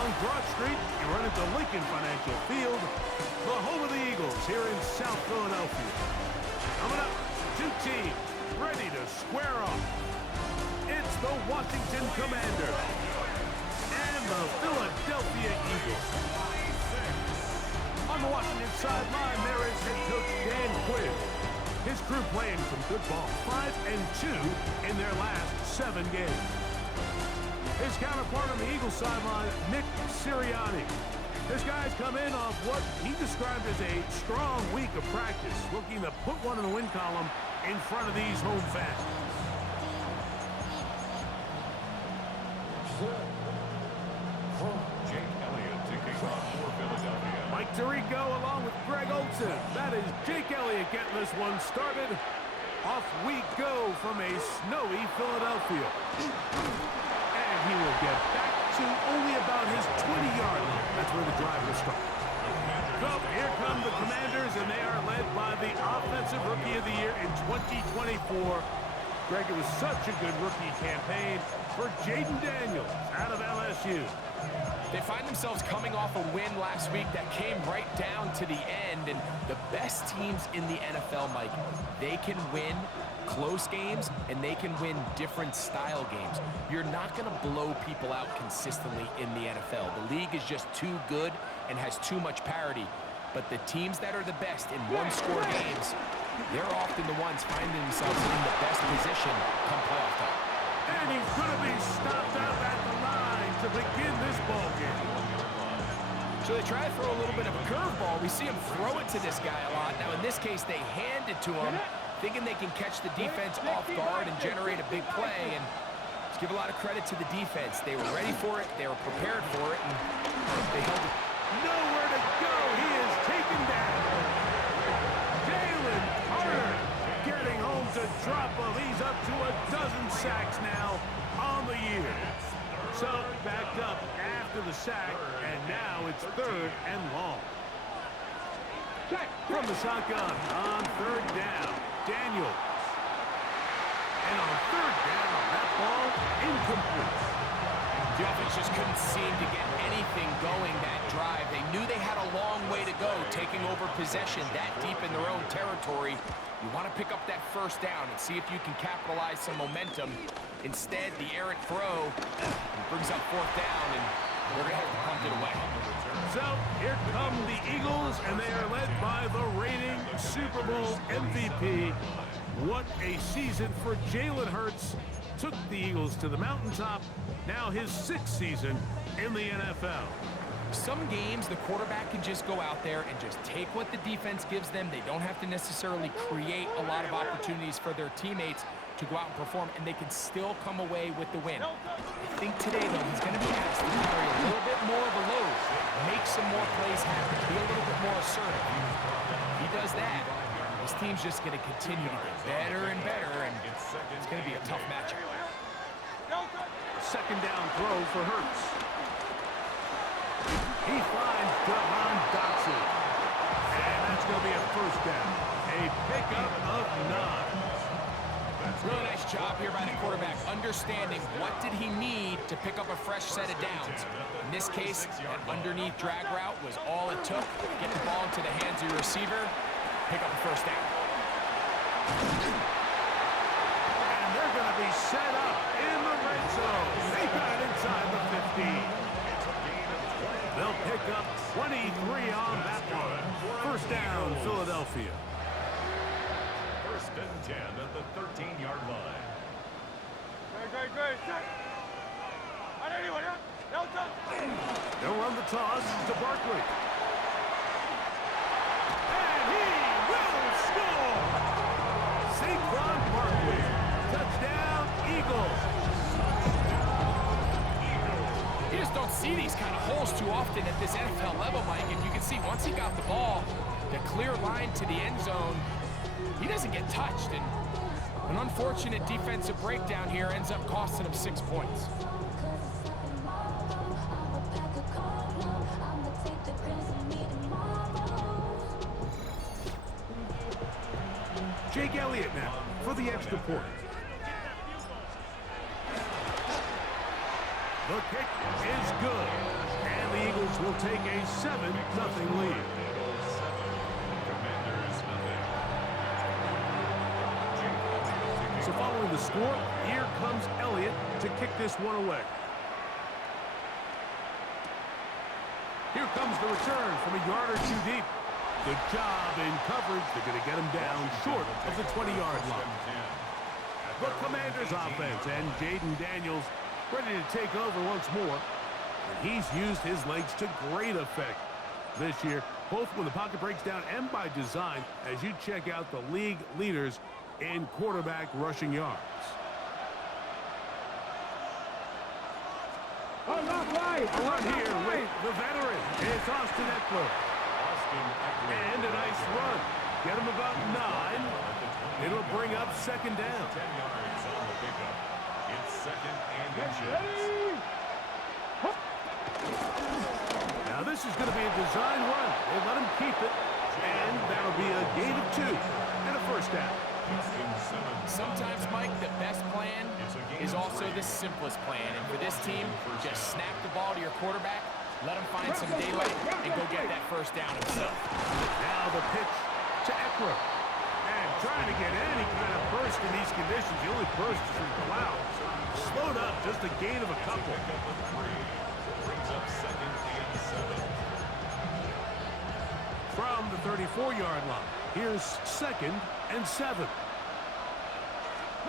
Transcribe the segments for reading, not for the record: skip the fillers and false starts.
Along Broad Street, you run into Lincoln Financial Field, the home of the Eagles here in South Philadelphia. Coming up, two teams ready to square off. It's the Washington Commanders and the Philadelphia Eagles. On the Washington sideline, there is head coach Dan Quinn. His crew playing some good ball, 5-2 in their last 7 games. His counterpart on the Eagles sideline, Nick Sirianni. His guys come in off what he described as a strong week of practice, looking to put one in the win column in front of these home fans. Jake Elliott to kick off for Philadelphia. Mike Tirico along with Greg Olsen. That is Jake Elliott getting this one started. Off we go from a snowy Philadelphia. And he will get back to only about his 20-yard line. That's where the drive will start. So here come the Commanders, and they are led by the Offensive Rookie of the Year in 2024. Greg, it was such a good rookie campaign for Jaden Daniels out of LSU. They find themselves coming off a win last week that came right down to the end, and the best teams in the NFL, Mike, they can win close games, and they can win different style games. You're not going to blow people out consistently in the NFL. The league is just too good and has too much parity. But the teams that are the best in one-score games, they're often the ones finding themselves in the best position come playoff time. And he's going to be stopped out at the line to begin this ball game. So they try to throw a little bit of a curveball. We see him throw it to this guy a lot. Now, in this case, they hand it to him, thinking they can catch the defense off guard and generate a big play. And let's give a lot of credit to the defense. They were ready for it. They were prepared for it. And they held it. Nowhere to go. He is taken down. Jalen Carter getting home to drop him. He's up to a dozen sacks now on the year. So backed up after the sack, and now it's 3rd and long. From the shotgun on 3rd down, Daniels. And on 3rd down, that ball incomplete. The offense just couldn't seem to get anything going that drive. They knew they had a long way to go, taking over possession that deep in their own territory. You want to pick up that 1st down and see if you can capitalize some momentum. Instead, the errant throw brings up 4th down, and they're going to have to punt it away. So here come the Eagles, and they are led by the reigning Super Bowl MVP. What a season for Jalen Hurts. Took the Eagles to the mountaintop. Now his 6th season in the NFL. Some games, the quarterback can just go out there and just take what the defense gives them. They don't have to necessarily create a lot of opportunities for their teammates to go out and perform, and they can still come away with the win. I think today, though, he's going to be asked to carry a little bit more of a load, make some more plays happen, be a little bit more assertive. If he does that, this team's just going to continue to get better and better, and it's going to be a tough matchup. 2nd down throw for Hurts. He finds Jahan Dotson. And that's going to be a 1st down. A pickup of 9. Really nice job here by the quarterback, understanding what did he need to pick up a fresh set of downs. In this case, that underneath drag route was all it took. Get the ball into the hands of your receiver, pick up a 1st down. And they're going to be set up in the red zone. They got it inside the 15. They'll pick up 23 on that one. 1st down, Philadelphia. 1st and 10 at the 13-yard line. They'll run the toss to Barkley. And he will score! Saquon Barkley. Touchdown, Eagles. You just don't see these kind of holes too often at this NFL level, Mike. And you can see once he got the ball, the clear line to the end zone, he doesn't get touched. And an unfortunate defensive breakdown here ends up costing him 6 points. Jake Elliott now for the extra point. The kick is good. And the Eagles will take a 7-0 lead. So following the score, here comes Elliott to kick this one away. Here comes the return from a yard or two deep. Good job in coverage. They're going to get him down short of the 20-yard line. The Commanders offense and Jaden Daniels ready to take over once more. And he's used his legs to great effect this year, both when the pocket breaks down and by design, as you check out the league leaders in quarterback rushing yards. Run here with the veteran. It's Austin Eckler. And a nice run. Get him about 9. It'll bring up second down. 10 yards on the pickup. It's second and inches. Now this is going to be a design run. They let him keep it. And that'll be a gain of 2 and a first down. Sometimes, Mike, the best plan is also the simplest plan. And for this team, just snap the ball to your quarterback, let him find some daylight, and go get that first down himself. Now the pitch to Eckler. And trying to get any kind of burst in these conditions. The only burst is from clouds. Slowed up, just a gain of a couple. Brings up second and 7. From the 34-yard line, here's second and 7.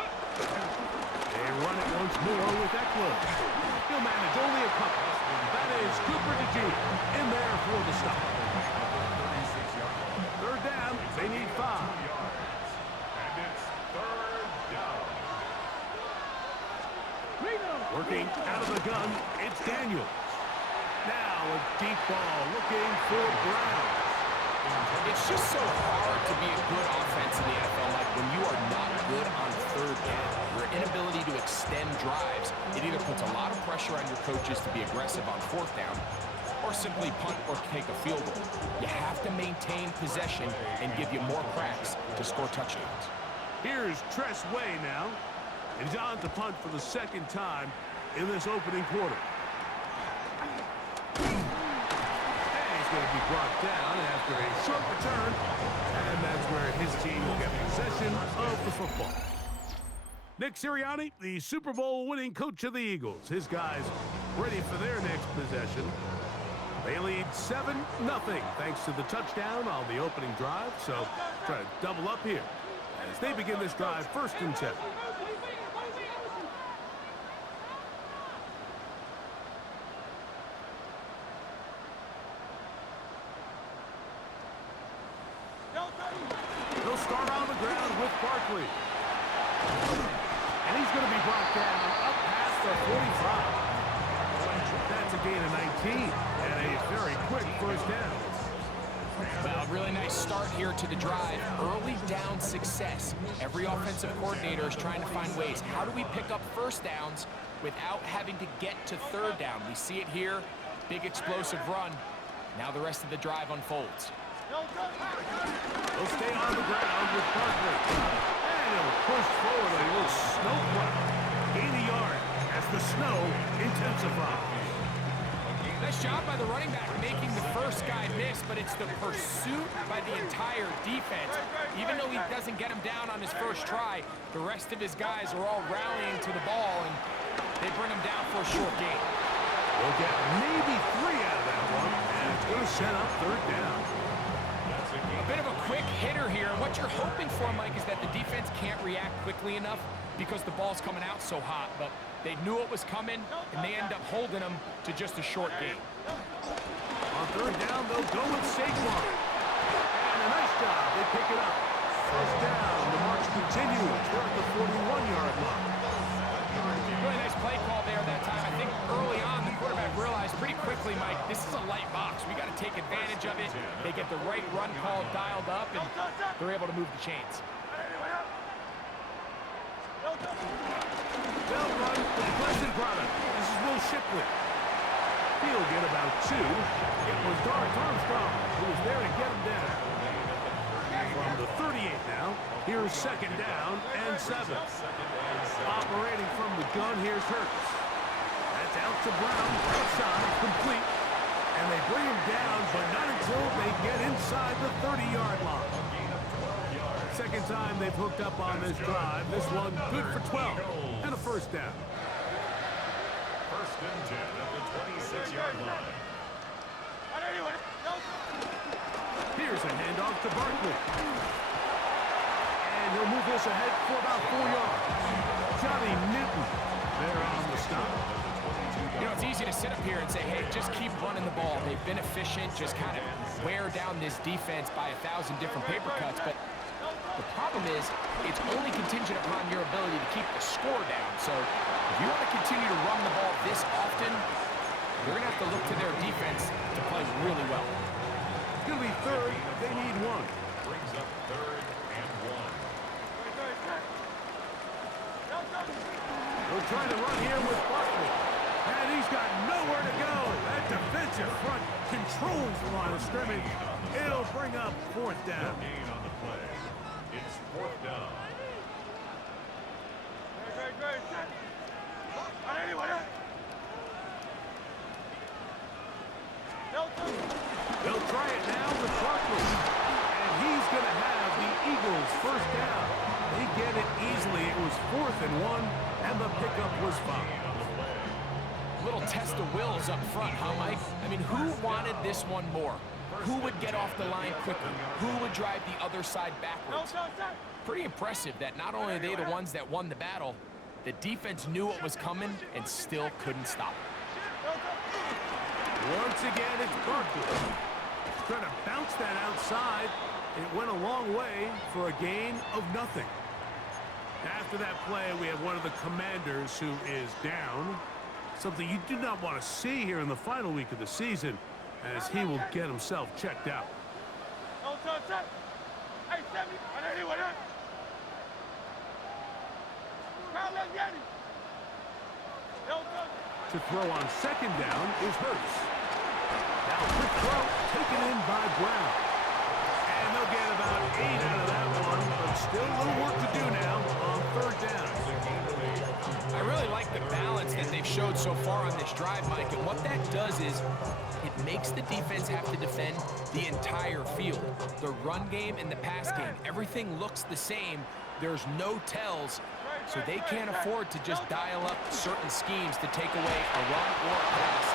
They run it once more with Eckler. He'll manage only a couple. That is Cooper DeJean in there for the stop. Third down, they need 5. And it's third down. Working out of the gun, it's Daniels. Now a deep ball looking for Brown. It's just so hard to be a good offense in the NFL, like when you are not good on third down. Your inability to extend drives, it either puts a lot of pressure on your coaches to be aggressive on fourth down, or simply punt or take a field goal. You have to maintain possession and give you more cracks to score touchdowns. Here's Tress Way now. And he's on to punt for the second time in this opening quarter. Going to be brought down after a short return, and that's where his team will get possession of the football. Nick Sirianni, the Super Bowl winning coach of the Eagles. His guys ready for their next possession. They lead 7-0 thanks to the touchdown on the opening drive, so try to double up here as they begin this drive 1st and 10. They'll start on the ground with Barkley. And he's going to be brought down up past the 45. That's a gain of 19 and a very quick first down. Well, a really nice start here to the drive. Early down success. Every offensive coordinator is trying to find ways. How do we pick up first downs without having to get to third down? We see it here. Big explosive run. Now the rest of the drive unfolds. They'll stay on the ground with Barkley. And he'll push forward a little snow plow. Gain a yard as the snow intensifies. Nice job by the running back making the first guy miss, but it's the pursuit by the entire defense. Even though he doesn't get him down on his first try, the rest of his guys are all rallying to the ball, and they bring him down for a short gain. They'll get maybe 3 out of that one, and it's going to set up third down. A bit of a quick hitter here, and what you're hoping for, Mike, is that the defense can't react quickly enough because the ball's coming out so hot, but they knew it was coming, and they end up holding them to just a short gain. On third down, they'll go with Saquon. And a nice job. They pick it up. First down. The march continues. They're at the 41-yard line. Really nice play call there that time. I think early on, the quarterback realized pretty quickly, Mike, this is a light box. We got to take advantage of it. They get the right run call dialed up, and they're able to move the chains. They'll run the Pleasant product. This is Will Shipley. He'll get about 2. It was Dorrance Armstrong who was there to get him down. From the 38 now, here's second down and 7. Operating from the gun, here's Hurts. That's out to Brown, outside, complete. bring him down, but not until they get inside the 30-yard line. Second time they've hooked up on this drive. This one good for 12 and a first down. First and 10 at the 26-yard line. Here's a handoff to Barkley. And he'll move this ahead for about 4 yards. Johnny Newton there on the stop. You know, it's easy to sit up here and say, hey, just keep running the ball. They've been efficient, just kind of wear down this defense by 1,000 different paper cuts. But the problem is, it's only contingent upon your ability to keep the score down. So if you want to continue to run the ball this often, you're going to have to look to their defense to play really well. It's going to be third. They need one. Brings up third and 1. We're trying to run here with Barkley. And he's got nowhere to go. That defensive front controls the line of scrimmage. It'll bring up fourth down. Gain on the play. It's fourth down. They'll try it now with Barkley. And he's going to have the Eagles first down. They get it easily. It was 4th and 1, and the pickup was 5. Little test of wills up front, huh, Mike? I mean, who wanted this one more? Who would get off the line quicker? Who would drive the other side backwards? Pretty impressive that not only are they the ones that won the battle, the defense knew what was coming and still couldn't stop it. Once again, it's Barkley. Trying to bounce that outside. It went a long way for a gain of nothing. After that play, we have one of the Commanders who is down. Something you do not want to see here in the final week of the season, as he will get himself checked out. To throw on second down is Hurts. Now quick throw taken in by Brown. And they'll get about 8 out of that one, but still a little work to do now on third down. I really like the balance that they've showed so far on this drive, Mike, and what that does is it makes the defense have to defend the entire field. The run game and the pass game, everything looks the same. There's no tells, so they can't afford to just dial up certain schemes to take away a run or a pass.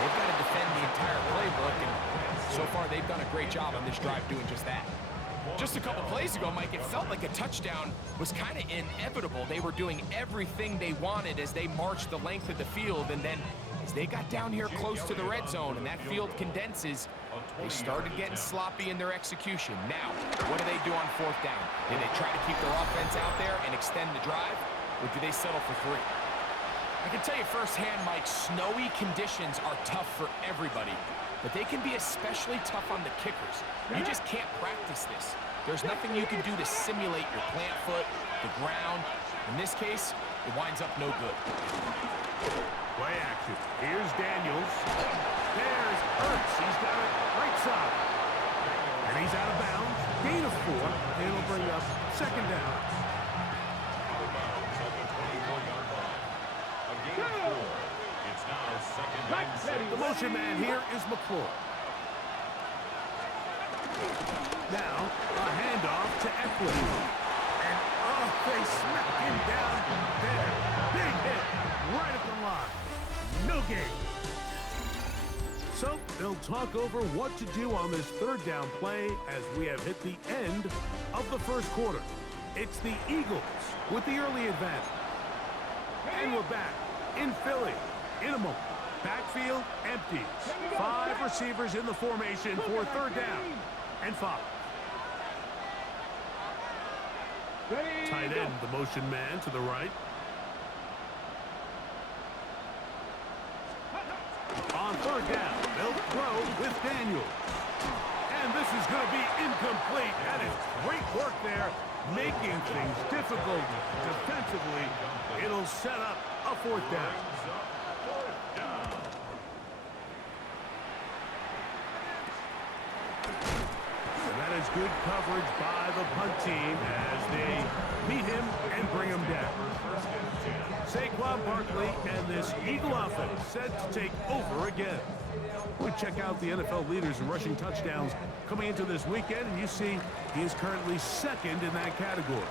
They've got to defend the entire playbook, and so far they've done a great job on this drive doing just that. Just a couple plays ago, Mike, it felt like a touchdown was kind of inevitable. They were doing everything they wanted as they marched the length of the field, and then as they got down here close to the red zone and that field condenses, they started getting sloppy in their execution. Now, what do they do on fourth down? Do they try to keep their offense out there and extend the drive, or do they settle for 3? I can tell you firsthand, Mike, snowy conditions are tough for everybody, but they can be especially tough on the kickers. You just can't practice this. There's nothing you can do to simulate your plant foot, the ground. In this case, it winds up no good. Play action. Here's Daniels. There's Hurts. He's got it right side. And he's out of bounds. Gain of 4. And it'll bring up second down. Out of bounds at the 24-yard line. A gain of 4. It's now second and 6. The motion man here is McClure. Now, a handoff to Eckler. And, oh, they smack him down there. Big hit right at the line. No gain. So, they'll talk over what to do on this third down play as we have hit the end of the first quarter. It's the Eagles with the early advantage. And we're back in Philly in a moment. Backfield empty. 5 receivers in the formation for third down and 5. Tight end, the motion man to the right. On third down, they'll throw with Daniels. And this is going to be incomplete. That is great work there, making things difficult defensively. It'll set up a fourth down. And that is good coverage by the punt team as they meet him and bring him down. Saquon Barkley and this Eagle offense set to take over again. We check out the NFL leaders in rushing touchdowns coming into this weekend, and you see he is currently second in that category.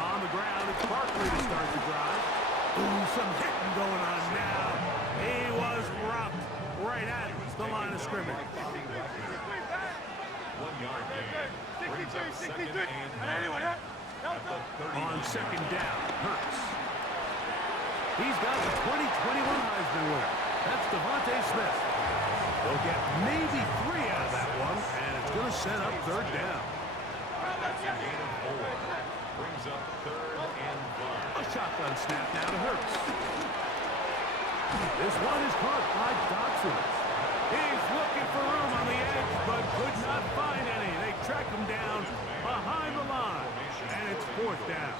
On the ground, it's Barkley to start the drive. Ooh, some hitting going on now. He was rocked right at the line of scrimmage. 1 yard gain. Brings up second and 9. On second down, Hurts. He's got the 2021 Heisman winner. That's Devontae Smith. They'll get maybe 3 out of that one, and it's going to set up third down. That's a gain of 4. Brings up 3rd and 5. A shotgun snap now to Hurts. This one is caught by Dotson. He's looking for room on the edge, but could not find any. They track him down behind the line, and it's 4th down.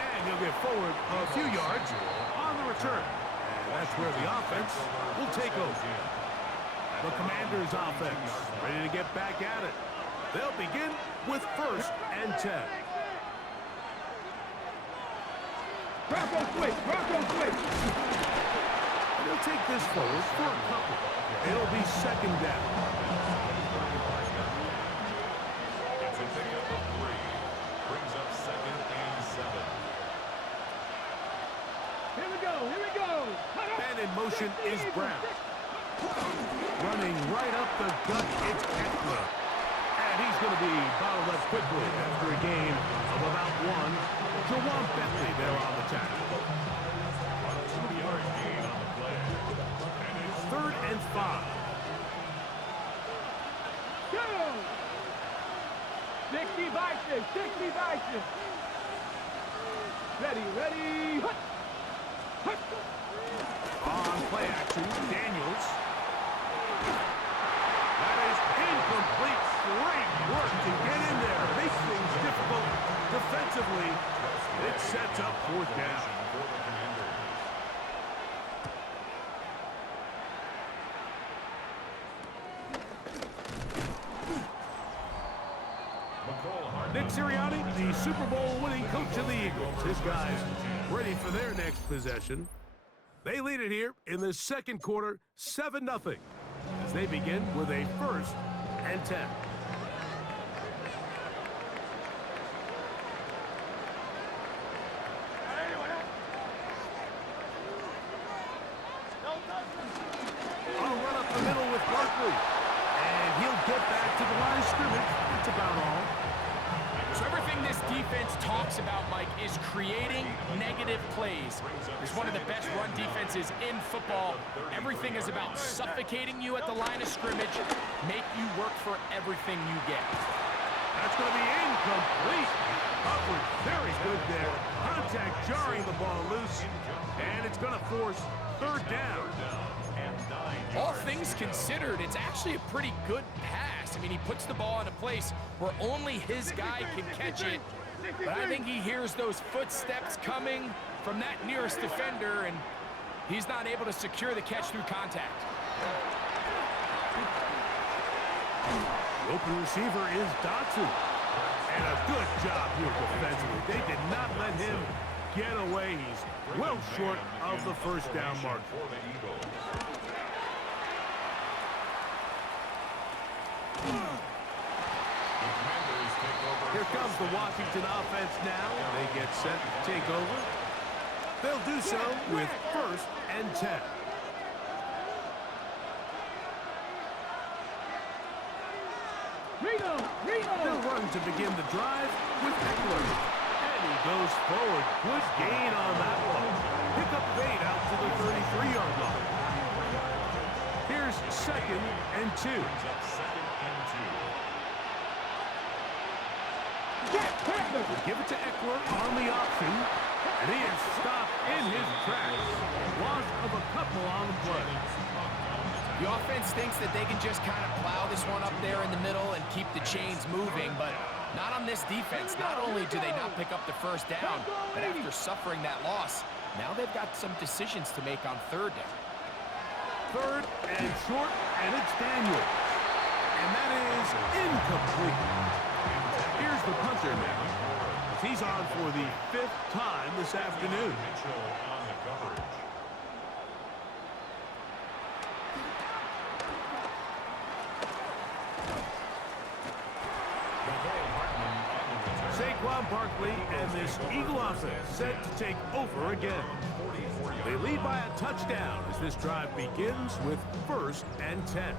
And he'll get forward a few yards on the return. And that's where the offense will take over. The Commanders' offense ready to get back at it. They'll begin with 1st and 10. Bronco switch! They'll take this forward for a couple. It'll be 2nd down. It's a pickup of 3. Brings up 2nd and 7. Here we go! And in motion is Brown. Running right up the gut, it's Eckler. And he's going to be bottled up quickly after a gain of about 1. Jawan Bentley there on the tackle. A 2-yard gain on the play. And it's 3rd and 5. Go! 60 vices! Ready! Hut! On play action, Daniels. That is incomplete. Great work to get in there. Makes things difficult defensively. It sets up 4th down. for the Commanders. Nick Sirianni, the Super Bowl winning coach of the Eagles. His guys ready for their next possession. They lead it here in the 2nd quarter, 7-0, as they begin with a 1st and 10. I'll run up the middle with Barkley, and he'll get back to the line of scrimmage. That's about all. So everything this defense talks about, Mike, is creating negative plays. It's one of the best run defenses in football. Everything is about suffocating you at the line of scrimmage, make you work for everything you get. That's going to be incomplete. Upward, very good there. Contact jarring the ball loose, and it's going to force 3rd down. All things considered, it's actually a pretty good pass. I mean, he puts the ball in a place where only his guy can catch it. But I think he hears those footsteps coming from that nearest defender, and he's not able to secure the catch through contact. The open receiver is Dotson. And a good job here defensively. They did not let him get away. He's well short of the 1st down mark. For the Eagles. Here comes the Washington offense now. They get set to take over. They'll do so with 1st and 10. They'll run to begin the drive with Eckler. And he goes forward. Good gain on that one. Pick up 8 out to the 33-yard line. Here's 2nd and 2. Give it to Eckler on the option. And he is stopped in his tracks. Loss of a couple on the play. The offense thinks that they can just kind of plow this one up there in the middle and keep the chains moving, but Not on this defense. Not only do they not pick up the first down, but after suffering that loss, now they've got some decisions to make on third down. Third and short, and it's Daniels. And that is incomplete. Here's the punter now. He's on for the 5th time this afternoon. Mitchell on the coverage. Saquon Barkley and this Eagle offense set to take over again. They lead by a touchdown as this drive begins with 1st and 10.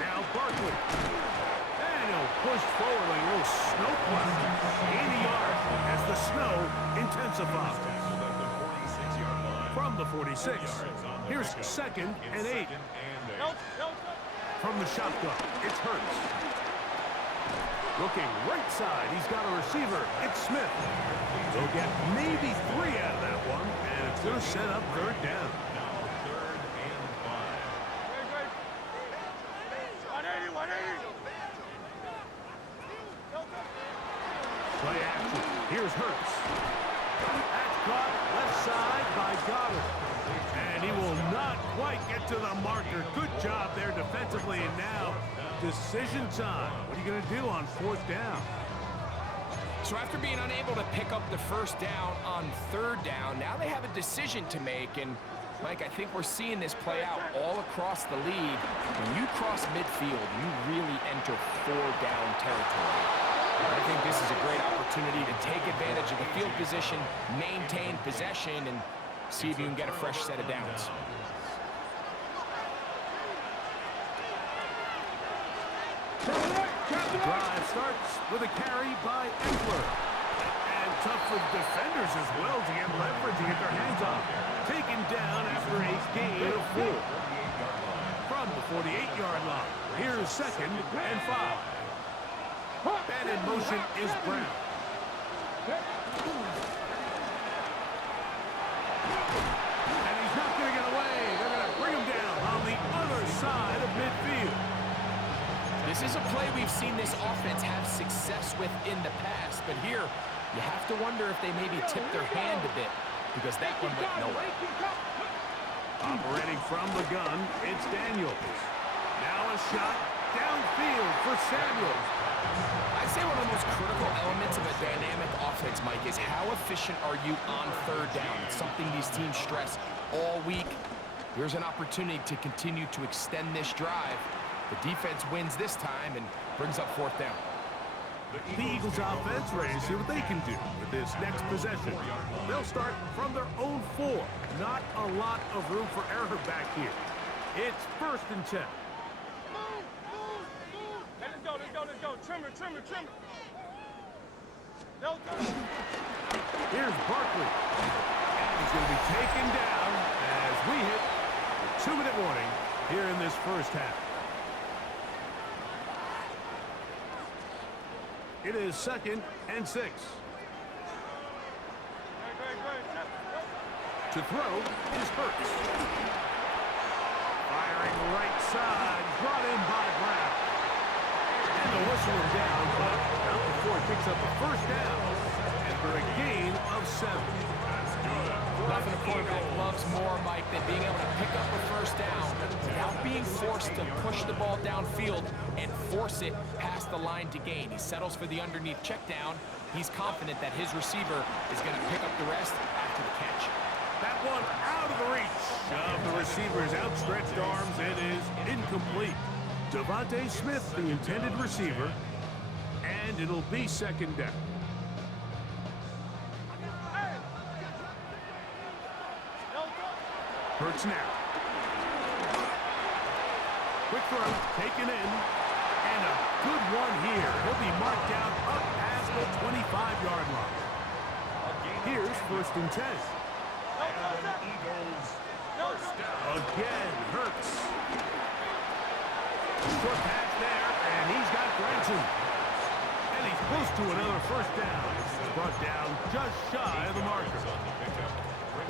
Now Barkley. And he'll push forward like a little snow plow. 80 yards as the snow intensifies. From the 46, here's 2nd and 8. From the shotgun, it's Hurts. Looking right side, he's got a receiver. It's Smith. They'll get maybe 3 out of that one, and it's going to set up 3rd down. Play action. Here's Hurts. That's caught left side by Goddard. And he will not quite get to the marker. Good job there defensively. And now, decision time. What are you going to do on 4th down? So after being unable to pick up the first down on 3rd down, now they have a decision to make. And, Mike, I think we're seeing this play out all across the league. When you cross midfield, you really enter 4-down territory. I think this is a great opportunity to take advantage of the field position, maintain possession, and see if you can get a fresh set of downs. The drive starts with a carry by Eckler. And tough for defenders as well to get leverage and get their hands on. Taken down after a gain of 4. From the 48-yard line, here's 2nd and 5. And in motion is Brown. And he's not going to get away. They're going to bring him down on the other side of midfield. This is a play we've seen this offense have success with in the past, but here you have to wonder if they maybe tipped their hand a bit because that one went nowhere. Operating from the gun, it's Daniels. Now a shot downfield for Samuels. I'd say one of the most critical elements of a dynamic offense, Mike, is how efficient are you on 3rd down? It's something these teams stress all week. Here's an opportunity to continue to extend this drive. The defense wins this time and brings up 4th down. The Eagles offense ready to see what they can do with this next possession. They'll start from their own 4. Not a lot of room for error back here. It's 1st and 10. Let's go. Trimmer. Here's Barkley. And he's going to be taken down as we hit the 2-minute warning here in this 1st half. It is 2nd and 6. To throw is Hurts. Firing right side, brought in by Brown. And the whistle is down, but not before it picks up the 1st down after a gain of 7. Nothing a quarterback loves more, Mike, than being able to pick up the 1st down without being forced to push the ball downfield and force it past the line to gain. He settles for the underneath check down. He's confident that his receiver is going to pick up the rest after the catch. That one out of the reach of the receiver's outstretched arms. It is incomplete. Devontae Smith, the intended receiver, and it'll be 2nd down. Hurts now. Quick throw, taken in, and a good one here. He'll be marked down up past the 25-yard line. Here's 1st and 10. Again, Hurts. short pass there, and he's got Granson. And he's close to another first down. He's brought down just shy of the marker.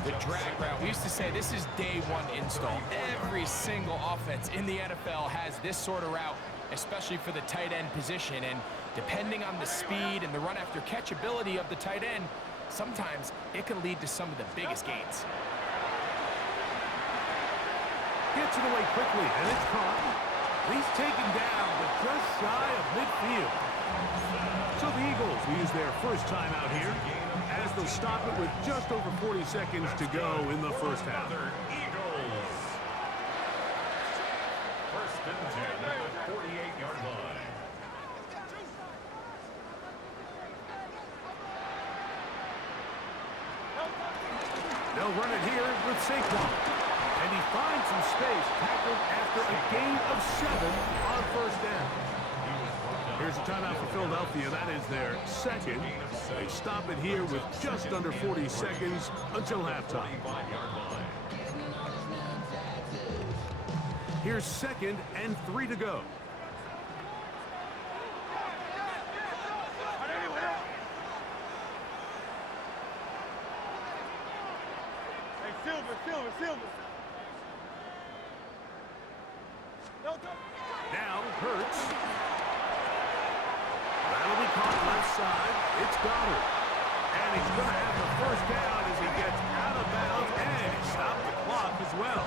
The drag route, we used to say this is day one install. Every single offense in the NFL has this sort of route, especially for the tight end position. And depending on the speed and the run after catch ability of the tight end, sometimes it can lead to some of the biggest gains. Gets it away quickly, and it's caught. He's taken down, but just shy of midfield. So the Eagles will use their first time out here, as they'll stop it with just over 40 seconds to go in the first half. Eagles. First and 10 at the 48-yard line. They'll run it here with Saquon. And he finds some space, tackled after a gain of 7 on first down. Here's a timeout for Philadelphia. That is their second. They stop it here with just under 40 seconds until halftime. Here's 2nd and 3 to go. Hey, Silver. Now Hurts. That'll be caught left side. It's Goddard. And he's going to have the first down as he gets out of bounds. And he stopped the clock as well.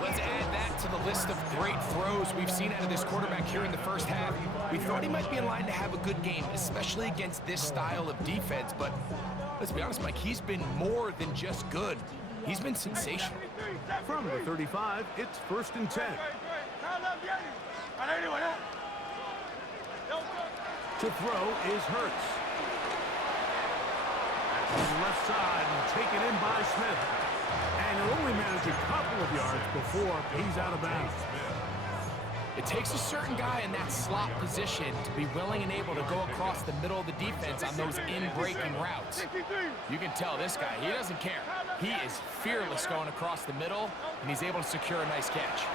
Let's add that to the list of great throws we've seen out of this quarterback here in the first half. We thought he might be in line to have a good game, especially against this style of defense. But let's be honest, Mike, he's been more than just good. He's been sensational. From the 35, it's 1st and 10. To throw is Hurts. That's on the left side and taken in by Smith. And he'll only manage a couple of yards before he's out of bounds. It takes a certain guy in that slot position to be willing and able to go across the middle of the defense on those in-breaking routes. You can tell this guy, he doesn't care. He is fearless going across the middle, and he's able to secure a nice catch.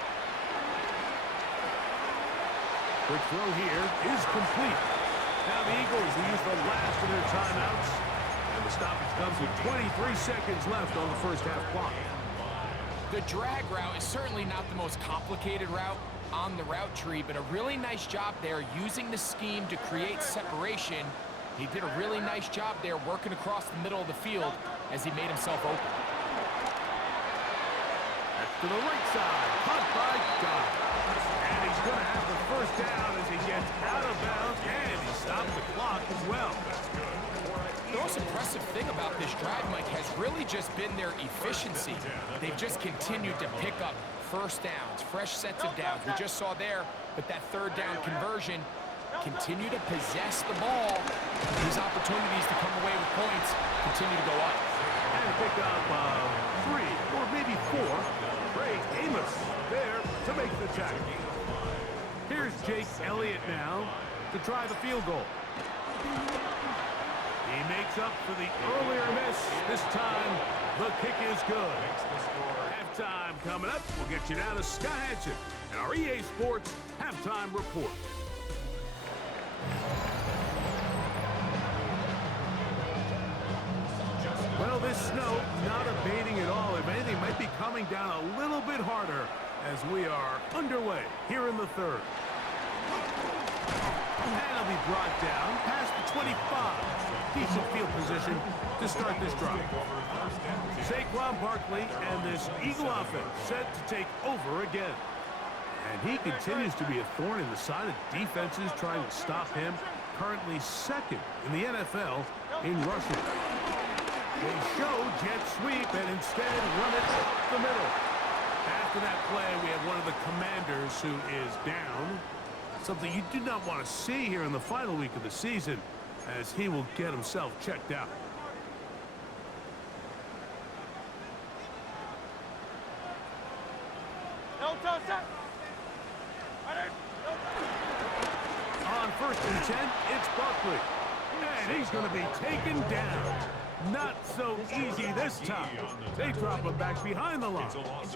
Quick throw here is complete. Now the Eagles will use the last of their timeouts. And the stoppage comes with 23 seconds left on the first half clock. The drag route is certainly not the most complicated route on the route tree, but a really nice job there using the scheme to create separation. He did a really nice job there working across the middle of the field as he made himself open. That's to the right side, caught by Goddard. And he's going to have the first down as he gets out of bounds, and he stopped the clock as well. The most impressive thing about this drive, Mike, has really just been their efficiency. They've just continued to pick up first downs, fresh sets of downs. We just saw there, but that third down conversion, continue to possess the ball. These opportunities to come away with points continue to go up. And pick up 3 or maybe 4. Ray Amos there to make the tackle. Here's Jake Elliott now to try the field goal. He makes up for the earlier miss. This time, the kick is good. Halftime coming up. We'll get you down to Scott Hansen and our EA Sports Halftime Report. Well, this snow not abating at all. If anything, might be coming down a little bit harder as we are underway here in the third. And it'll be brought down past the 25. Decent field position to start this drive. Saquon Barkley and this Eagle offense set to take over again. And he continues to be a thorn in the side of defenses trying to stop him. Currently 2nd in the NFL in rushing. They show jet sweep and instead run it up the middle. After that play, we have one of the Commanders who is down. Something you do not want to see here in the final week of the season, as he will get himself checked out. On 1st and 10, it's Barkley. And he's going to be taken down. Not so easy this time. They drop him back behind the line.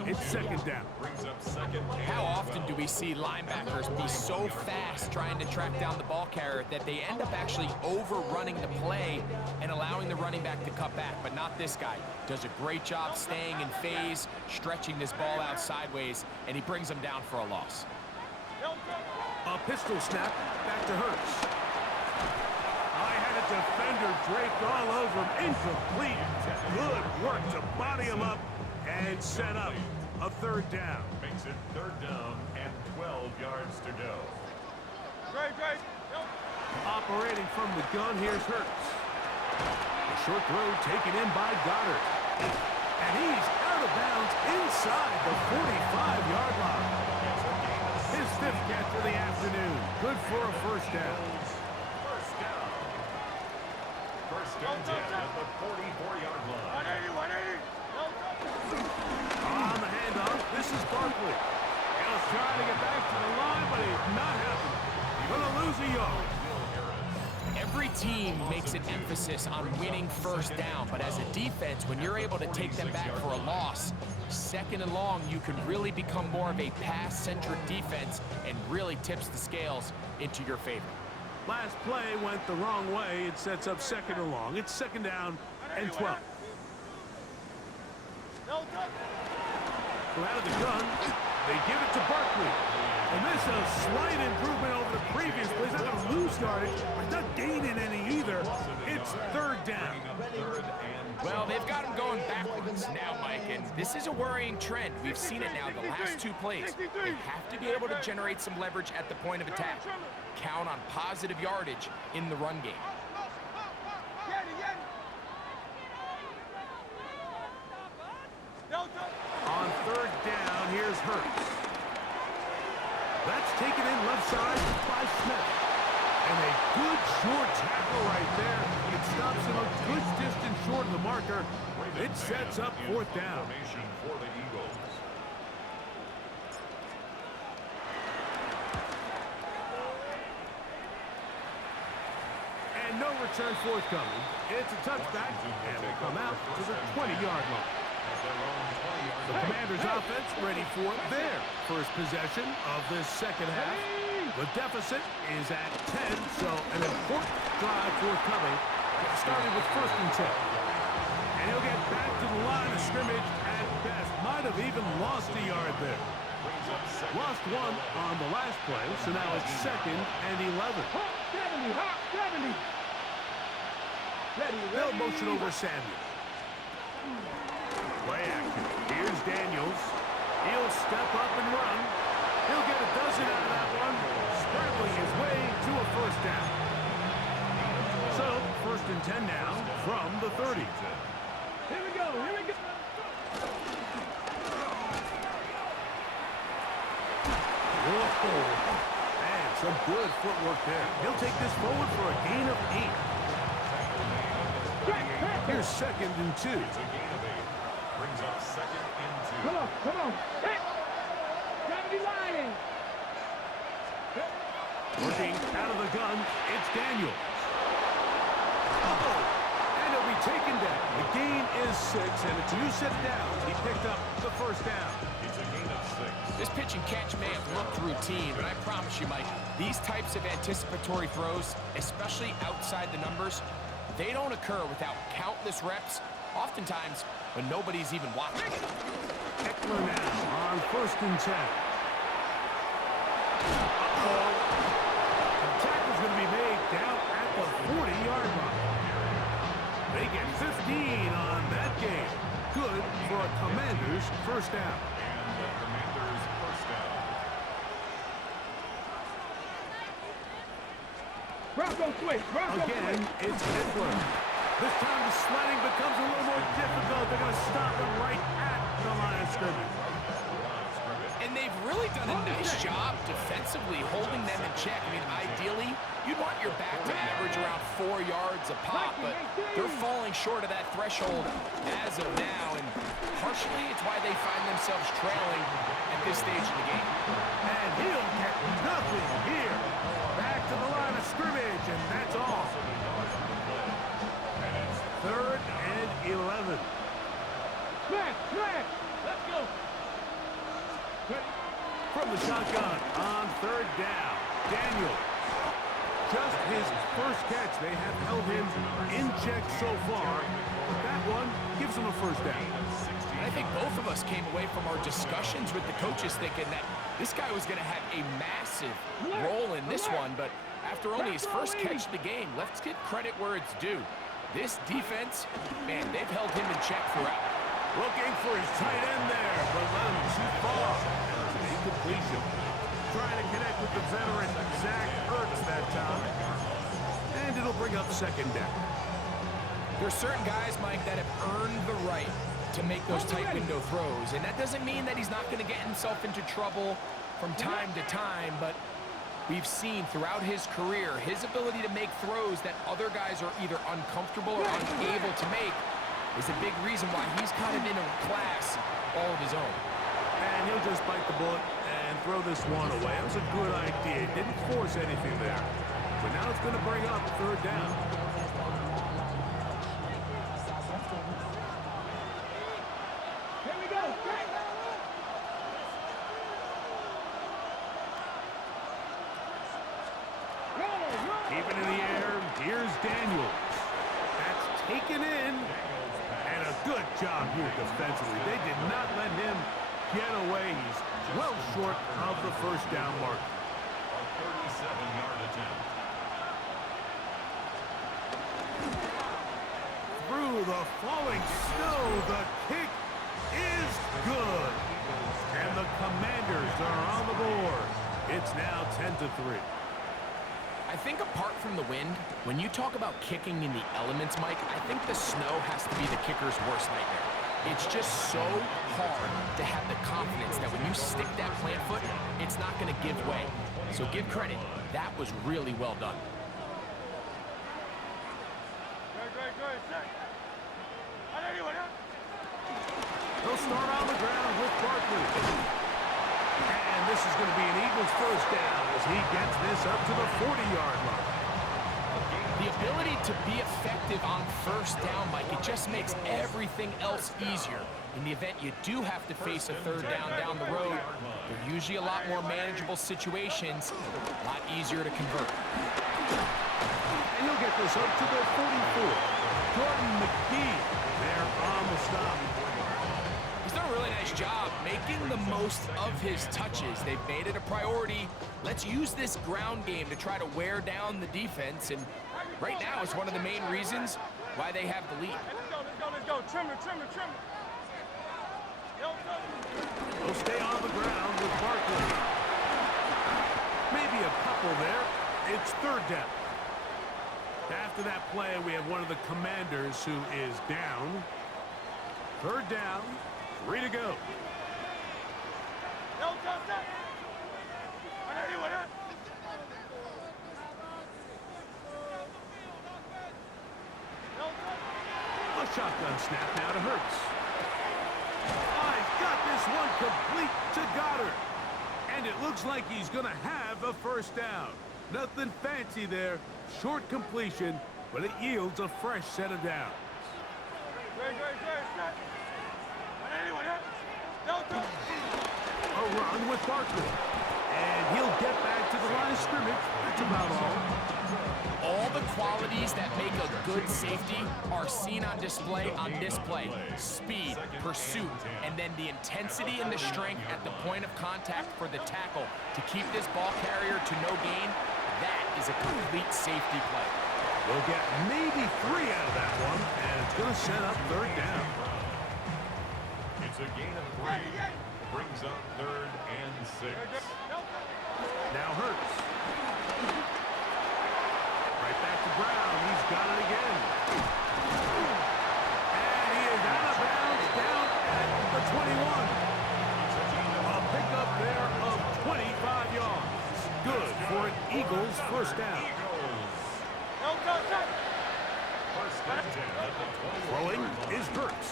It's second down. Brings up second. How often do we see linebackers be so fast trying to track down the ball carrier that they end up actually overrunning the play and allowing the running back to cut back? But not this guy. Does a great job staying in phase, stretching this ball out sideways, and he brings them down for a loss. A pistol snap back to Hurts. I had a defender draped all over him. Incomplete. Good work to body him up and set up a third down. Makes it third down and 12 yards to go. Operating from the gun, here's Hurts. A short throw taken in by Goddard. And he's out of bounds inside the 45-yard line. His fifth catch of the afternoon. Good for a first down. First and 10 at the 44-yard line. 180. On the handoff, this is Barkley. He'll try to get back to the line, but he's not happening. He's going to lose a yard. Every team makes an emphasis on winning first down, but as a defense, when you're able to take them back for a loss, second and long, you can really become more of a pass-centric defense and really tips the scales into your favor. Last play went the wrong way. It sets up second and long. It's second down and 12. So out of the gun, they give it to Barkley. And this is a slight improvement over the previous play. He's not going to lose yardage, but not gaining any either. It's third down. Well, they've got him going backwards now, Mike, and this is a worrying trend. We've seen it now the last two plays. They have to be able to generate some leverage at the point of attack. Count on positive yardage in the run game. On third down, here's Hurts. That's taken in left side by Smith. And a good short tackle right there. It stops him a good distance short of the marker. It sets up fourth down. For the Eagles. And no return forthcoming. It's a touchback, and they come out to the 20-yard line. The Commanders' offense ready for their first possession of this second half. The deficit is at 10, so an important drive forthcoming, starting with first and 10. And he'll get back to the line of scrimmage at best. Might have even lost a yard there. Lost one on the last play, so now it's second and 11. They'll motion over Samuel. Play action. Here's Daniels. He'll step up and run. He'll get a dozen out of that one, scrambling his way to a first down. So, first and 10 now from the 30. Here we go. Whoa. Man, some good footwork there. He'll take this forward for a gain of 8. Here's second and 2. Brings up second and 2. Come on. Hey. Gravity line. Working out of the gun, it's Daniels. And he'll be taken down. The gain is 6, and it's 2 set downs. He picked up the first down. It's a gain of 6. This pitch and catch may have looked routine, but I promise you, Mike, these types of anticipatory throws, especially outside the numbers, they don't occur without countless reps, oftentimes when nobody's even watching. Eckler now on first and 10. The tackle's going to be made down at the 40-yard line. They get 15 on that game. Good for a Commanders first down. And the Commanders first down. Again, it's Eckler. This time the sliding becomes a little more difficult. They're going to stop him right at the line of scrimmage. And they've really done a nice job defensively holding them in check. I mean, ideally, you'd want your back to average around 4 yards a pop, but they're falling short of that threshold as of now, and partially it's why they find themselves trailing at this stage of the game. And he'll get nothing here. Back to the line of scrimmage, and that's all. Third 11. Smash, smash. Let's go. From the shotgun on 3rd down, Daniels. Just his first catch. They have held him in check so far, but that one gives him a 1st down. I think both of us came away from our discussions with the coaches thinking that this guy was going to have a massive role in this one, but after only his first catch of the game, let's give credit where it's due. This defense, man, they've held him in check throughout. Looking for his tight end there, but let him too far. It's an incompletion. Trying to connect with the veteran Zach Ertz that time. And it'll bring up 2nd down. There's certain guys, Mike, that have earned the right to make those tight window throws, and that doesn't mean that he's not going to get himself into trouble from time to time, but we've seen throughout his career his ability to make throws that other guys are either uncomfortable or unable to make is a big reason why he's kind of in a class all of his own. And he'll just bite the bullet and throw this one away. That was a good idea. Didn't force anything there. But now it's going to bring up 3rd down. Here we go. Keeping in the air, here's Daniels. That's taken in. And a good job here defensively. They did not let him get away. He's well short of the 1st down mark. A 37-yard attempt. Through the falling snow, the kick is good. And the Commanders are on the board. It's now 10-3. I think apart from the wind, when you talk about kicking in the elements, Mike, I think the snow has to be the kicker's worst nightmare. It's just so hard to have the confidence that when you stick that plant foot, it's not going to give way. So give credit. That was really well done. They'll start on the ground with Barkley. And this is going to be an Eagles 1st down as he gets this up to the 40-yard line. The ability to be effective on 1st down, Mike, it just makes everything else easier. In the event you do have to face a 3rd down the road, they're usually a lot more manageable situations, a lot easier to convert. And he'll get this up to the 44. Jordan McGee there on the stop. He's done a really nice job making the most of his touches. They've made it a priority. Let's use this ground game to try to wear down the defense, and right now it's one of the main reasons why they have the lead. Let's go. Trimmer. He'll stay on the ground with Barkley. Maybe a couple there. It's 3rd down. After that play, we have one of the Commanders who is down. 3rd down, 3 to go. A shotgun snap now to Hurts. He's got this one complete to Goddard. And it looks like he's going to have a 1st down. Nothing fancy there. Short completion, but it yields a fresh set of downs. A run with Barkley. And he'll get back to the line of scrimmage. That's about all. All the qualities that make a good safety are seen on display on this play. Speed, pursuit, and then the intensity and the strength at the point of contact for the tackle to keep this ball carrier to no gain. That is a complete safety play. We'll get maybe 3 out of that one, and it's going to set up 3rd down. It's a gain of 3. Brings up 3rd and 6. Now Hurts. Right back to Brown. He's got it again. And he is out of bounds down at the 21. A pickup there of 25 yards. Good for an Eagles 1st down. First and 10 at the 20. Throwing is Hurts.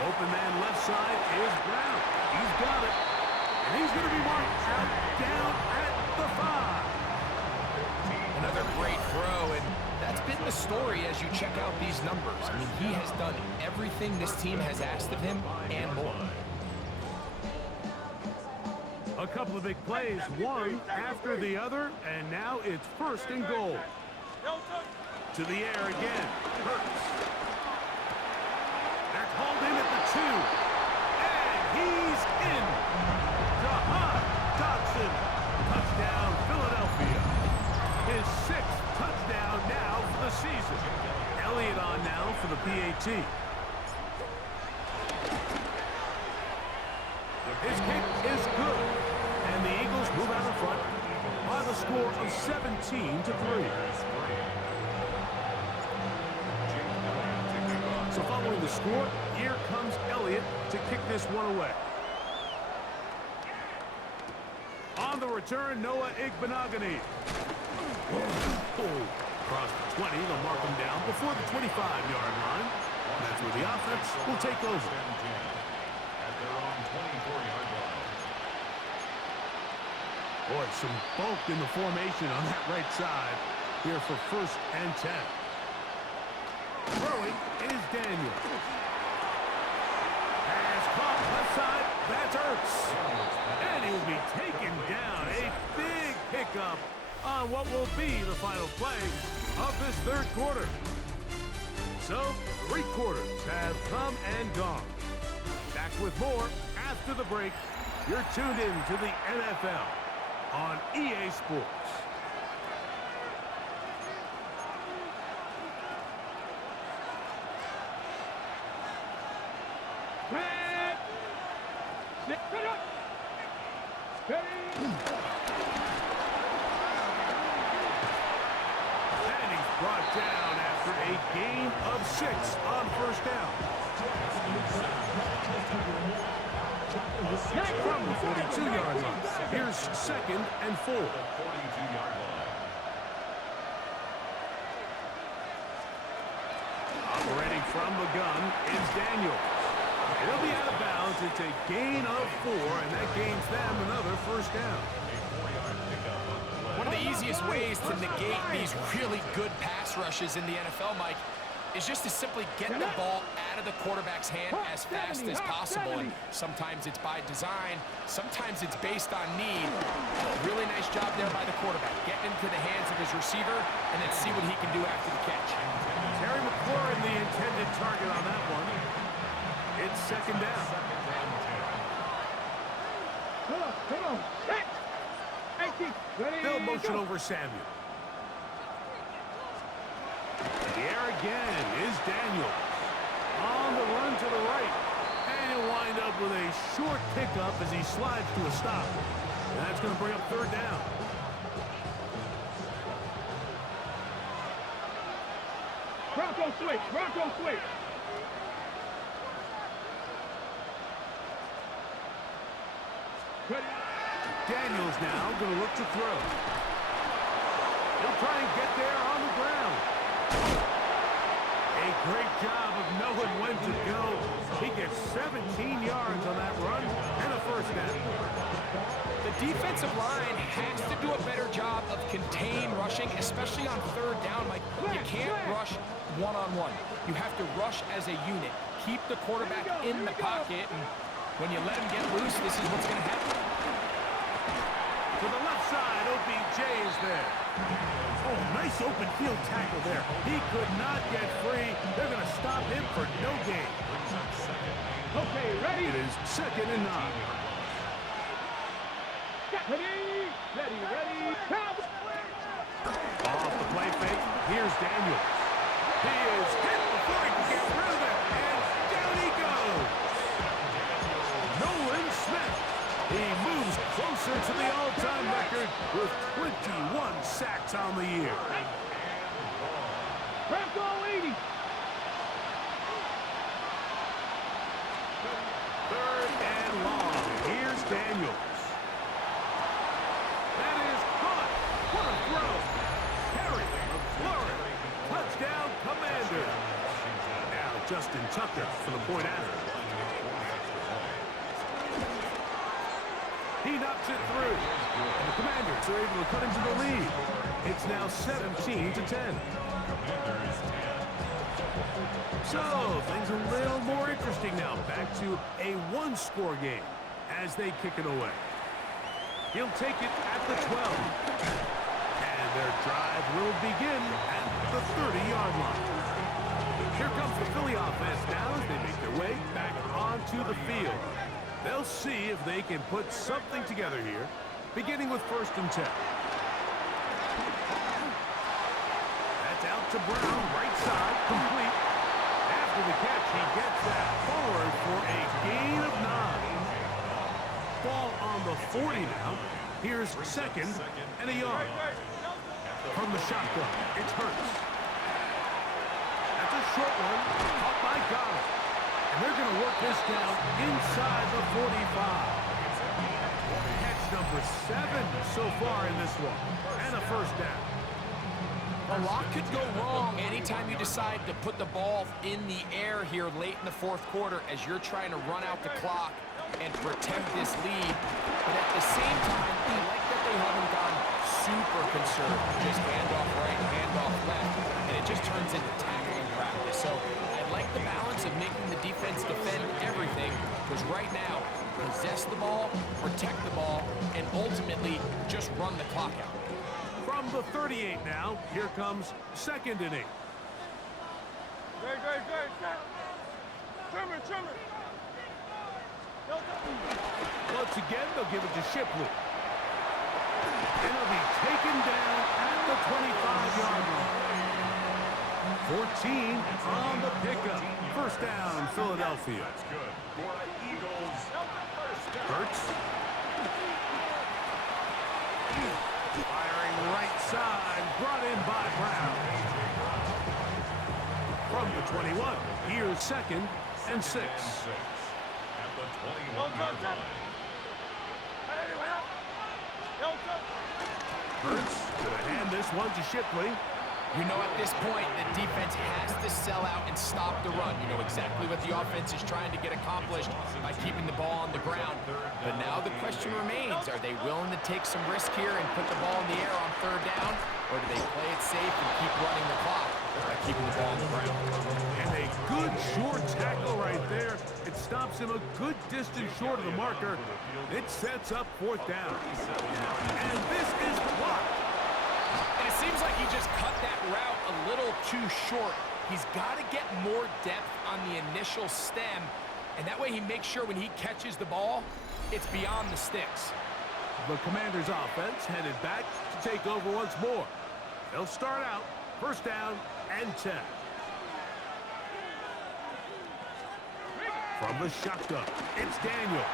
Open man left side is Brown. He's got it. And he's going to be marked out down at the 5. Another great throw, and that's been the story as you check out these numbers. I mean, he has done everything this team has asked of him and more. A couple of big plays, one after the other, and now it's 1st and goal. To the air again. Hurts. That's hauled in at the 2. And he's in. Jahan Dotson. Touchdown, Philadelphia. His 6th touchdown now for the season. Elliott on now for the PAT. His kick is good. And the Eagles move out in front by the score of 17-3. So following the score, here comes Elliott to kick this one away. On the return, Noah Igbenogany. Across the 20, they'll mark him down before the 25-yard line. And that's where the offense will take over. At their own 24-yard line. Boy, some bulk in the formation on that right side here for 1st and 10. Throwing is Daniel. Pass caught left side. That's Ertz. And he will be taken down. A big pickup on what will be the final play of this 3rd quarter. So, 3 quarters have come and gone. Back with more after the break. You're tuned in to the NFL on EA Sports. And he's brought down after a gain of 6 on 1st down. From the 42-yard line, here's 2nd and 4. Operating from the gun is Daniels. He'll be out of bounds. It's a gain of 4, and that gains them another 1st down. One of the easiest ways to negate these really good pass rushes in the NFL, Mike, is just to simply get the ball out of the quarterback's hand as fast as possible. And sometimes it's by design, sometimes it's based on need. Really nice job there by the quarterback, getting into the hands of his receiver, and then see what he can do after the catch. Terry McLaurin, the intended target on that one. It's 2nd down. Come on. They'll motion over Samuel. The air again is Daniels. On the run to the right. And he'll wind up with a short pickup as he slides to a stop. And that's going to bring up 3rd down. Bronco switch. Daniels now going to look to throw. He'll try and get there on the ground. A great job of knowing when to go. He gets 17 yards on that run and a 1st down. The defensive line has to do a better job of contain rushing, especially on 3rd down. Like, you can't rush one-on-one. You have to rush as a unit. Keep the quarterback in the pocket, and when you let him get loose, this is what's going to happen. To the left side, OBJ is there. Oh, nice open field tackle there. He could not get free. They're going to stop him for no gain. Okay, ready? It is 2nd and 9. Ready. Off the play fake, here's Daniels. He is hit before he can get rid of it, and down he goes. Nolan Smith. He moves closer to the all-time record with 21 sacks on the year. Bronco 80. 3rd and long. Here's Daniels. That is caught. What a throw. Terry McLaurin. Touchdown, Commander. Now Justin Tucker for the point after. He knocks it through. And the Commanders are able to cut into the lead. It's now 17-10. So, things a little more interesting now. Back to a one-score game as they kick it away. He'll take it at the 12. And their drive will begin at the 30-yard line. Here comes the Philly offense now as they make their way back onto the field. They'll see if they can put something together here, beginning with 1st and 10. That's out to Brown, right side, complete. After the catch, he gets that forward for a gain of 9. Ball on the 40 now. Here's 2nd and a yard. From the shotgun, it's Hurts. That's a short one, caught by Goddard. And they're going to work this down inside the 45. Catch number 7 so far in this one. And a 1st down. A lot could go wrong anytime you decide to put the ball in the air here late in the 4th quarter as you're trying to run out the clock and protect this lead. But at the same time, I like that they haven't gone super conservative. Just handoff right, handoff left, and it just turns into tackling practice. So I like the balance of making the defense defend everything, because right now, possess the ball, protect the ball, and ultimately just run the clock out. From the 38 now, here comes 2nd and 8. Trimmer. Once again, they'll give it to Shipley. And he'll be taken down at the 25-yard line. 14 on the pickup. 1st down, Philadelphia. That's good. For the Eagles, first down. Hurts. Firing right side, brought in by Brown. From the 21, here's 2nd and 6. At the 21-yard line. Hurts gonna hand this one to Shipley. You know, at this point, the defense has to sell out and stop the run. You know exactly what the offense is trying to get accomplished by keeping the ball on the ground. But now the question remains, are they willing to take some risk here and put the ball in the air on 3rd down? Or do they play it safe and keep running the clock by keeping the ball on the ground? And a good short tackle right there. It stops him a good distance short of the marker. It sets up 4th down. And this is blocked. And it seems like he just cut that route a little too short. He's got to get more depth on the initial stem, and that way he makes sure when he catches the ball, it's beyond the sticks. The Commanders' offense headed back to take over once more. They'll start out 1st down and 10. From the shotgun, it's Daniel.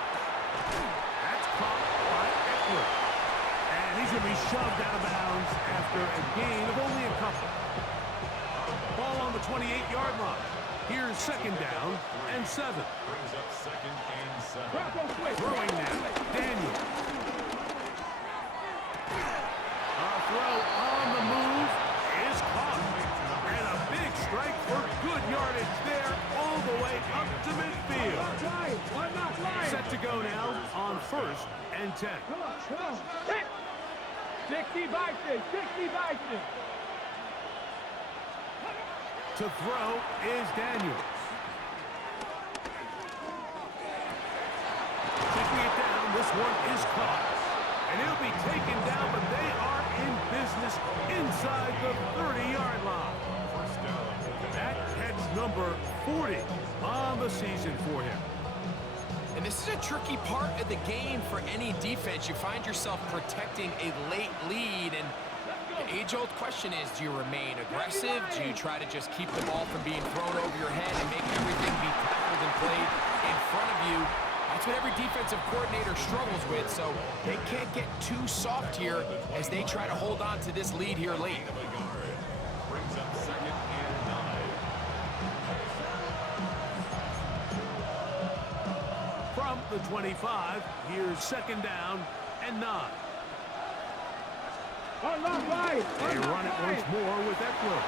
That's caught by Eckler. And he's going to be shoved out of bounds after a gain of only a couple. Ball on the 28-yard line. Here's 2nd down and 7. Brings up 2nd and 7. Throwing now, Daniel. A throw on the move is caught. And a big strike for good yardage there all the way up to midfield. Set to go now on 1st and 10. Come on. 60 Vikings. To throw is Daniels. Taking it down, this one is caught. And he'll be taken down, but they are in business inside the 30-yard line. First down. That catch number 40 on the season for him. And this is a tricky part of the game for any defense. You find yourself protecting a late lead, and the age-old question is, do you remain aggressive? Do you try to just keep the ball from being thrown over your head and make everything be tackled and played in front of you? That's what every defensive coordinator struggles with, so they can't get too soft here as they try to hold on to this lead here late. Brings up 2nd and 9. From the 25, here's 2nd down and 9. They run it once more with Eckler.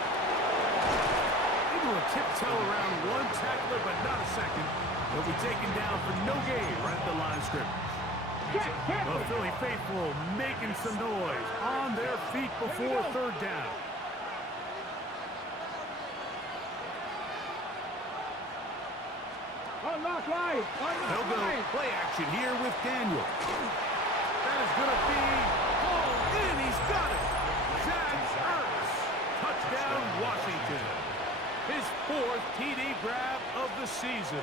Able to tiptoe around one tackler, but not a second. He'll be taken down for no gain right at the line of scrimmage. Check, The careful. Philly faithful making some noise on their feet before third down. Unlock line. They'll Unlock go line. play action here with Daniel. That is going to be hauled in. He's got it. Zach Ertz. Touchdown, Washington. His fourth TD grab of the season.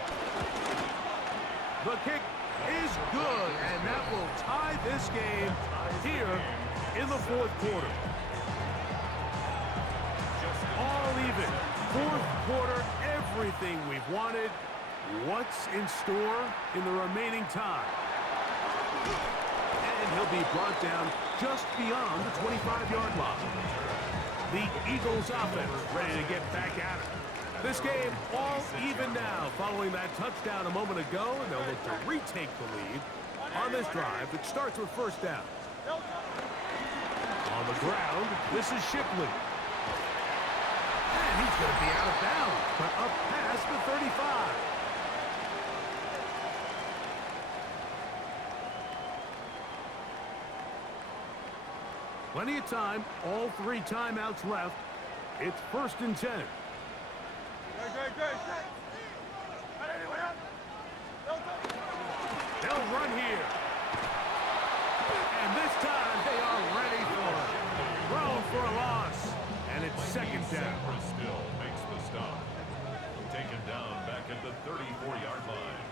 The kick is good, and that will tie this game here in the fourth quarter. All even. Fourth quarter, everything we've wanted. What's in store in the remaining time? And he'll be brought down just beyond the 25-yard line. The Eagles offense ready to get back at it. This game all even now following that touchdown a moment ago, and they'll look to retake the lead on this drive that starts with first down. On the ground, this is Shipley. And he's going to be out of bounds, but up past the 35. Plenty of time, all three timeouts left. It's 1st and 10. They'll run here. And this time they are ready for it. Thrown for a loss. And it's second down. Still makes the stop. Taken down back at the 34-yard line.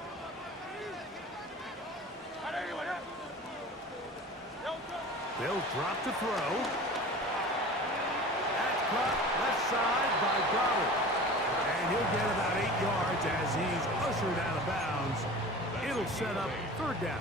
They'll drop to throw. That's caught left side by Goddard. And he'll get about 8 yards as he's ushered out of bounds. It'll set up third down.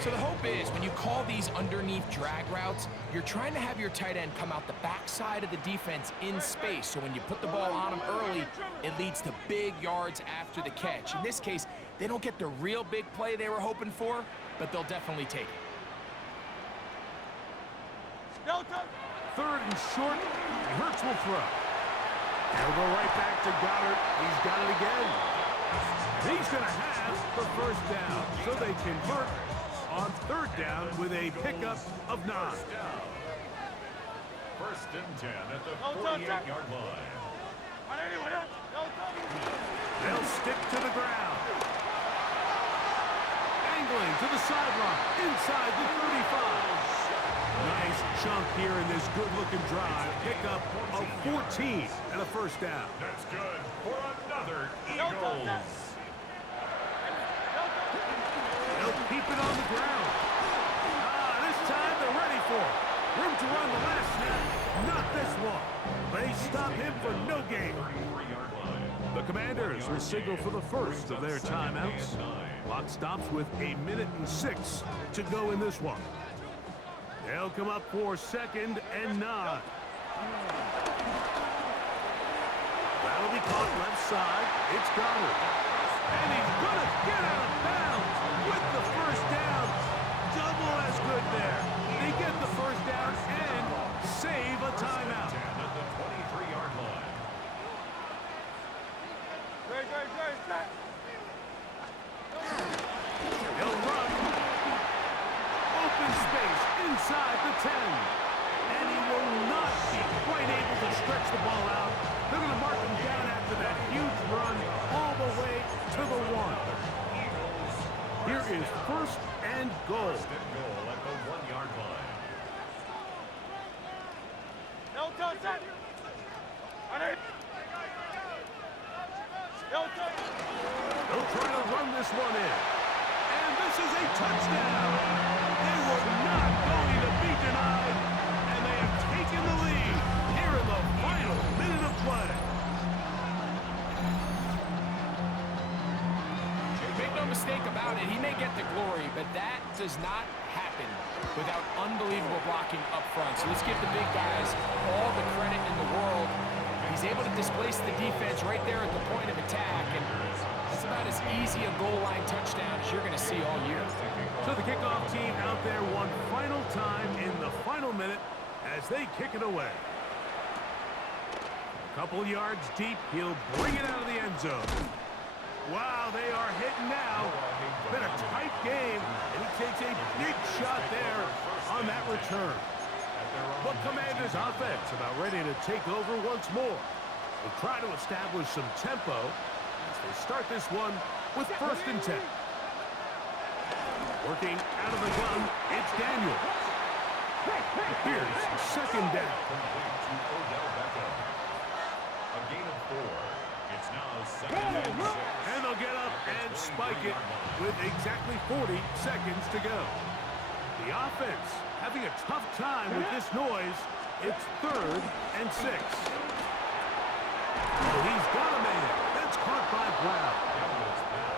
So the hope is when you call these underneath drag routes, you're trying to have your tight end come out the backside of the defense in space. So when you put the ball on him early, it leads to big yards after the catch. In this case, they don't get the real big play they were hoping for, but they'll definitely take it. Third and short. Hurts will throw. They'll go right back to Goddard. He's got it again. He's going to have the first down. So they convert on third down with a pickup of 9. 1st and 10 at the 48-yard line. They'll stick to the ground. Angling to the sideline. Inside the 35. Nice chunk here in this good-looking drive. Pickup of 14 and a first down. That's good for another Eagles. They'll keep it on the ground. This time they're ready for it. Room to run the last snap. Not this one. They stop him for no gain. The Commanders will signal for the first of their timeouts. Clock stops with 1:06 to go in this one. They'll come up for 2nd and 9. That'll be caught left side. It's Goddard. And he's going to get out of bounds with the first down. Double as good there. They get the first down and save a timeout. At the 23-yard line. He'll run. Open space inside the 10. And he will not be quite able to stretch the ball out. They're going to mark him down after that huge run all the way to the 1. Here is 1st and goal. 1st and goal at the 1-yard line. They'll try to run this one in. And this is a touchdown. They were not going to be denied. And they have taken the lead here in the final minute of play. Make no mistake about it, he may get the glory, but that does not happen without unbelievable blocking up front. So let's give the big guys all the credit in the world. He's able to displace the defense right there at the point of attack, and it's about as easy a goal line touchdown as you're going to see all year. So the kickoff team out there one final time in the final minute as they kick it away. A couple yards deep, he'll bring it out of the end zone. Wow, they are hitting now. Been a tight game, and he takes a big shot there on that return. But Commanders offense about ready to take over once more. They try to establish some tempo as they start this one with 1st and 10. Working out of the gun, it's Daniel. Here's 2nd down. A gain of 4. It's now 2nd and 6. And they'll get up and spike it with exactly 40 seconds to go. The offense having a tough time with this noise. It's 3rd and 6. Oh, he's got a man. That's caught by Brown.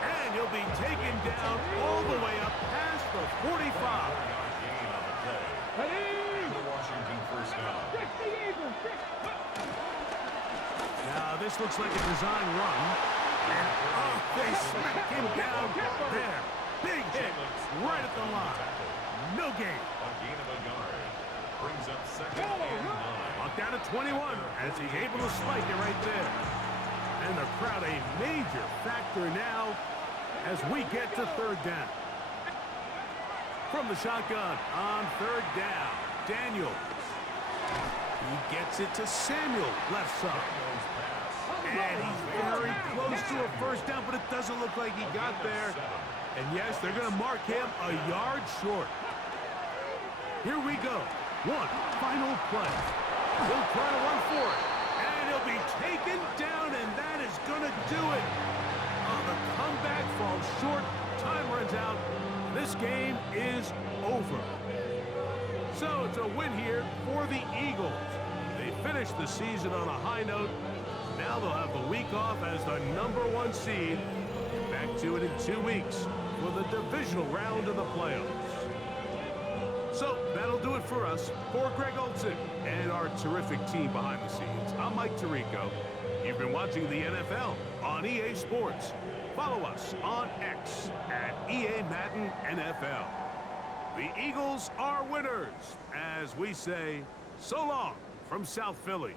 And he'll be taken down all the way up past the 45. The Washington 1st down. Now, this looks like a design run. And, oh, they smack him down there. Big hit right at the line. No gain. A gain of a yard. Brings up 2nd and 9. Locked down at 21 as he's able to spike it right there. And the crowd a major factor now as we get to 3rd down. From the shotgun on 3rd down, Daniels. He gets it to Samuel, left side. And he's very close to a 1st down, but it doesn't look like he got there. And yes, they're going to mark him a yard short. Here we go. One final play. He'll try to run for it. And he'll be taken down, and that is going to do it. Oh, the comeback falls short. Time runs out. This game is over. So it's a win here for the Eagles. They finished the season on a high note. Now they'll have the week off as the #1 seed. Back to it in 2 weeks for the divisional round of the playoffs. So that'll do it for us. For Greg Olsen and our terrific team behind the scenes, I'm Mike Tirico. You've been watching the NFL on EA Sports. Follow us on X at EA Madden NFL. The Eagles are winners, as we say so long from South Philly.